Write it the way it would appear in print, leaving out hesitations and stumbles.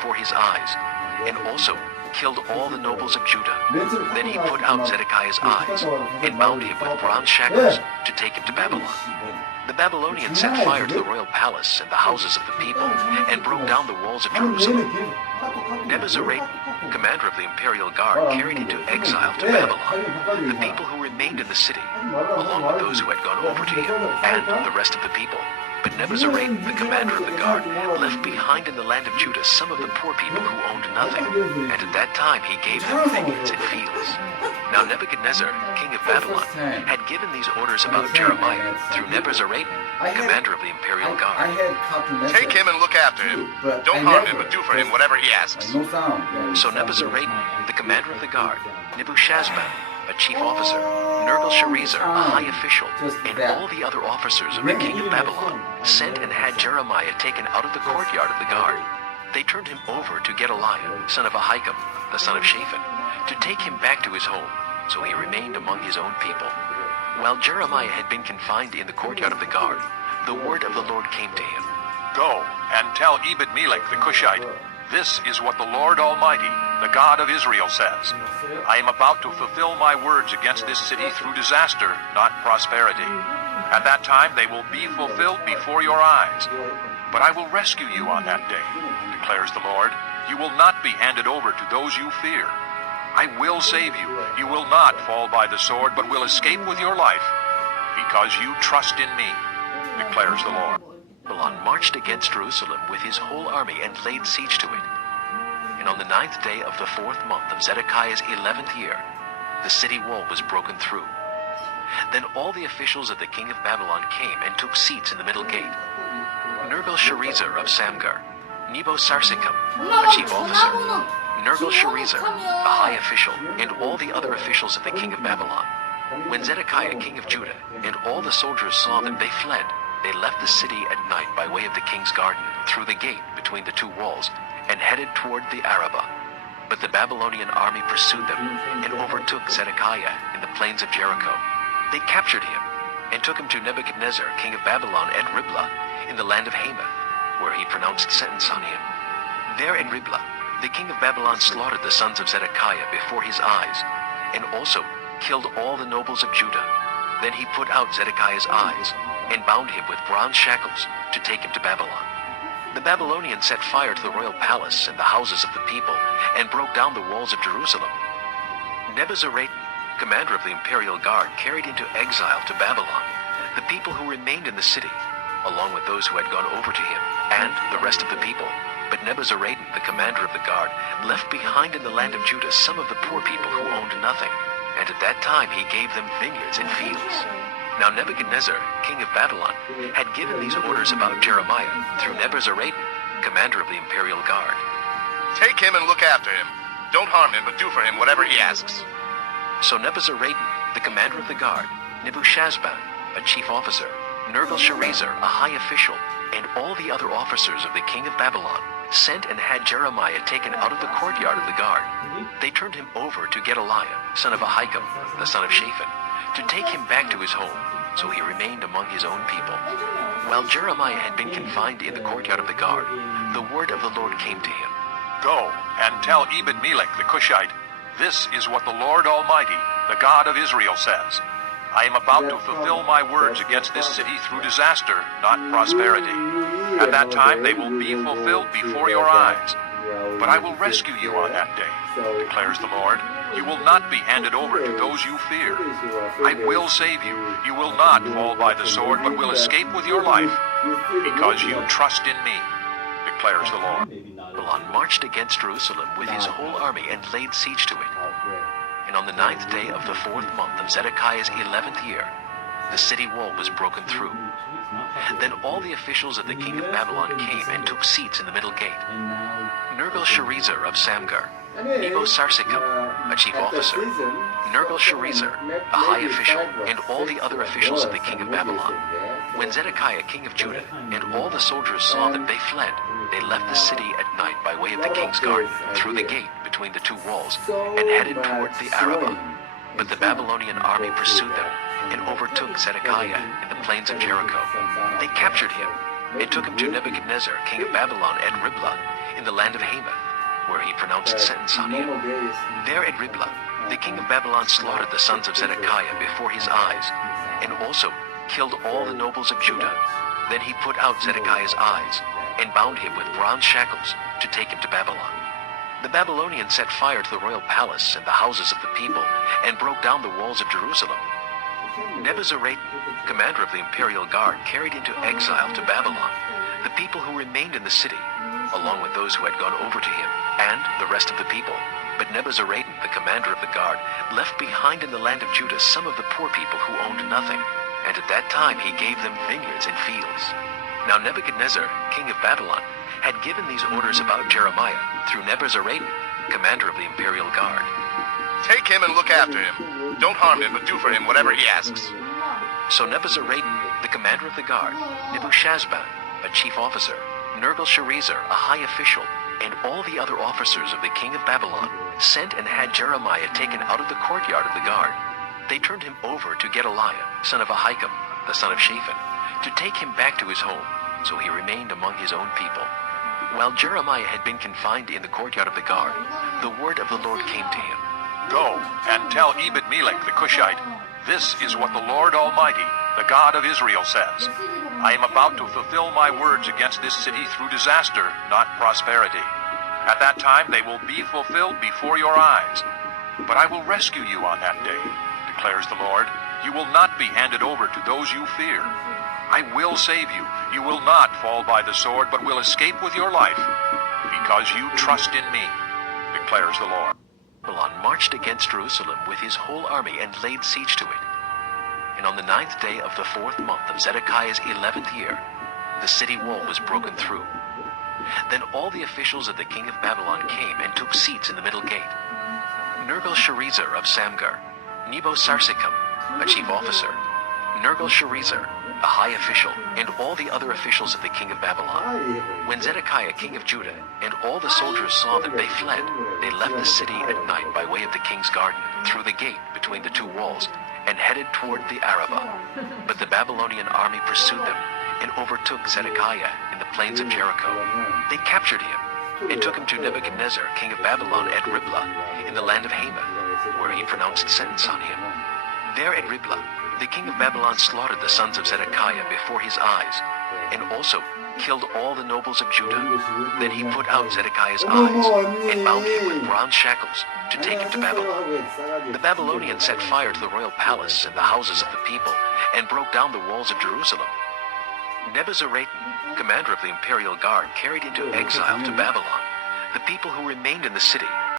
before his eyes, and also killed all the nobles of Judah. Then he put out Zedekiah's eyes and bound him with bronze shackles to take him to Babylon. The Babylonians set fire to the royal palace and the houses of the people and broke down the walls of Jerusalem. Nebuzaradan, commander of the imperial guard, carried into exile to Babylon the people who remained in the city, along with those who had gone over to him, and the rest of the people. But Nebuzaradan, the commander of the guard, left behind in the land of Judah some of the poor people who owned nothing, and at that time he gave them vineyards and fields. Now Nebuchadnezzar, king of Babylon, had given these orders about Jeremiah through Nebuzaradan, commander of the imperial guard. Take him and look after him. Don't harm him, but do for him whatever he asks. So Nebuzaradan, the commander of the guard, Nebuchadnezzar, a chief officer, Nergal-Sharezer, a high official, and all the other officers of the king of Babylon sent and had Jeremiah taken out of the courtyard of the guard. They turned him over to Gedaliah, son of Ahikam, the son of Shaphan, to take him back to his home, so he remained among his own people. While Jeremiah had been confined in the courtyard of the guard, the word of the Lord came to him. Go and tell Ebed-Melech the Cushite, this is what the Lord Almighty, the God of Israel, says. I am about to fulfill my words against this city through disaster, not prosperity. At that time they will be fulfilled before your eyes. But I will rescue you on that day, declares the Lord. You will not be handed over to those you fear. I will save you. You will not fall by the sword, but will escape with your life, because you trust in me, declares the Lord. Babylon marched against Jerusalem with his whole army and laid siege to it. And on the 9th day of the 4th month of Zedekiah's 11th year, the city wall was broken through. Then all the officials of the king of Babylon came and took seats in the middle gate. Nergal-Sharezer of Samgar, Nebo-Sarsechim, a chief officer, Nergal-Sharezer, a high official, and all the other officials of the king of Babylon. When Zedekiah, king of Judah, and all the soldiers saw them, they fled. They left the city at night by way of the king's garden, through the gate between the two walls, and headed toward the Arabah. But the Babylonian army pursued them and overtook Zedekiah in the plains of Jericho. They captured him and took him to Nebuchadnezzar, king of Babylon, at Riblah, in the land of Hamath, where he pronounced sentence on him. There at Riblah, the king of Babylon slaughtered the sons of Zedekiah before his eyes, and also killed all the nobles of Judah. Then he put out Zedekiah's eyes and bound him with bronze shackles to take him to Babylon. The Babylonians set fire to the royal palace and the houses of the people and broke down the walls of Jerusalem. Nebuzaradan, commander of the imperial guard, carried into exile to Babylon the people who remained in the city, along with those who had gone over to him, and the rest of the people. But Nebuzaradan, the commander of the guard, left behind in the land of Judah some of the poor people who owned nothing, and at that time he gave them vineyards and fields. Now Nebuchadnezzar, king of Babylon, had given these orders about Jeremiah through Nebuzaradan, commander of the imperial guard. Take him and look after him. Don't harm him, but do for him whatever he asks. So Nebuzaradan, the commander of the guard, Nebuchadnezzar, a chief officer, Nergal-Sharezer, a high official, and all the other officers of the king of Babylon sent and had Jeremiah taken out of the courtyard of the guard. They turned him over to Gedaliah, son of Ahikam, the son of Shaphan, to take him back to his home, so he remained among his own people. While Jeremiah had been confined in the courtyard of the guard, the word of the Lord came to him. Go and tell Ebed-Melech the Cushite, this is what the Lord Almighty, the God of Israel, says. I am about to fulfill my words against this city through disaster, not prosperity. At that time they will be fulfilled before your eyes. But I will rescue you on that day, declares the Lord. You will not be handed over to those you fear. I will save you. You will not fall by the sword, but will escape with your life, because you trust in me, declares the Lord. Babylon marched against Jerusalem with his whole army and laid siege to it. And on the 9th day of the 4th month of Zedekiah's 11th year, the city wall was broken through. Then all the officials of the king of Babylon came and took seats in the middle gate. Nergal-Sharezer of Samgar, Nebo-Sarsechim, a chief officer, Nergal-Sharezer, a high official, and all the other officials of the king of Babylon. When Zedekiah, king of Judah, and all the soldiers saw them, they fled. They left the city at night by way of the king's garden, through the gate between the two walls, and headed toward the Arabah. But the Babylonian army pursued them and overtook Zedekiah in the plains of Jericho. They captured him and took him to Nebuchadnezzar, king of Babylon, at Riblah, in the land of Hamath, where he pronounced sentence on him. There at Riblah, the king of Babylon slaughtered the sons of Zedekiah before his eyes, and also killed all the nobles of Judah. Then he put out Zedekiah's eyes, and bound him with bronze shackles to take him to Babylon. The Babylonians set fire to the royal palace and the houses of the people, and broke down the walls of Jerusalem. Nebuzaradan, commander of the imperial guard, carried into exile to Babylon the people who remained in the city, along with those who had gone over to him, and the rest of the people. But Nebuzaradan, the commander of the guard, left behind in the land of Judah some of the poor people who owned nothing, and at that time he gave them vineyards and fields. Now Nebuchadnezzar, king of Babylon, had given these orders about Jeremiah through Nebuzaradan, commander of the imperial guard. Take him and look after him. Don't harm him, but do for him whatever he asks. So Nebuzaradan, the commander of the guard, Nebuchadnezzar, a chief officer, Nergal-Sharezer, a high official, and all the other officers of the king of Babylon sent and had Jeremiah taken out of the courtyard of the guard. They turned him over to Gedaliah, son of Ahikam, the son of Shaphan, to take him back to his home, so he remained among his own people. While Jeremiah had been confined in the courtyard of the guard, the word of the Lord came to him. Go and tell Ebed-Melech the Cushite, this is what the Lord Almighty, the God of Israel, says. I am about to fulfill my words against this city through disaster, not prosperity. At that time they will be fulfilled before your eyes. But I will rescue you on that day, declares the Lord. You will not be handed over to those you fear. I will save you. You will not fall by the sword, but will escape with your life, because you trust in me, declares the Lord. Babylon marched against Jerusalem with his whole army and laid siege to it. And on the 9th day of the 4th month of Zedekiah's 11th year, the city wall was broken through. Then all the officials of the king of Babylon came and took seats in the middle gate. Nergal-Sharezer of Samgar, Nebo-Sarsekim, a chief officer, Nergal-Sharezer, a high official, and all the other officials of the king of Babylon. When Zedekiah, king of Judah, and all the soldiers saw that they fled, they left the city at night by way of the king's garden, through the gate between the two walls, and headed toward the Arabah. But the Babylonian army pursued them, and overtook Zedekiah in the plains of Jericho. They captured him, and took him to Nebuchadnezzar, king of Babylon, at Riblah, in the land of Hamath, where he pronounced sentence on him. There at Riblah, the king of Babylon slaughtered the sons of Zedekiah before his eyes, and also killed all the nobles of Judah. Then he put out Zedekiah's eyes, and bound him with bronze shackles, to take him to Babylon. The Babylonians set fire to the royal palace and the houses of the people, and broke down the walls of Jerusalem. Nebuzaradan, commander of the imperial guard, carried into exile to Babylon the people who remained in the city,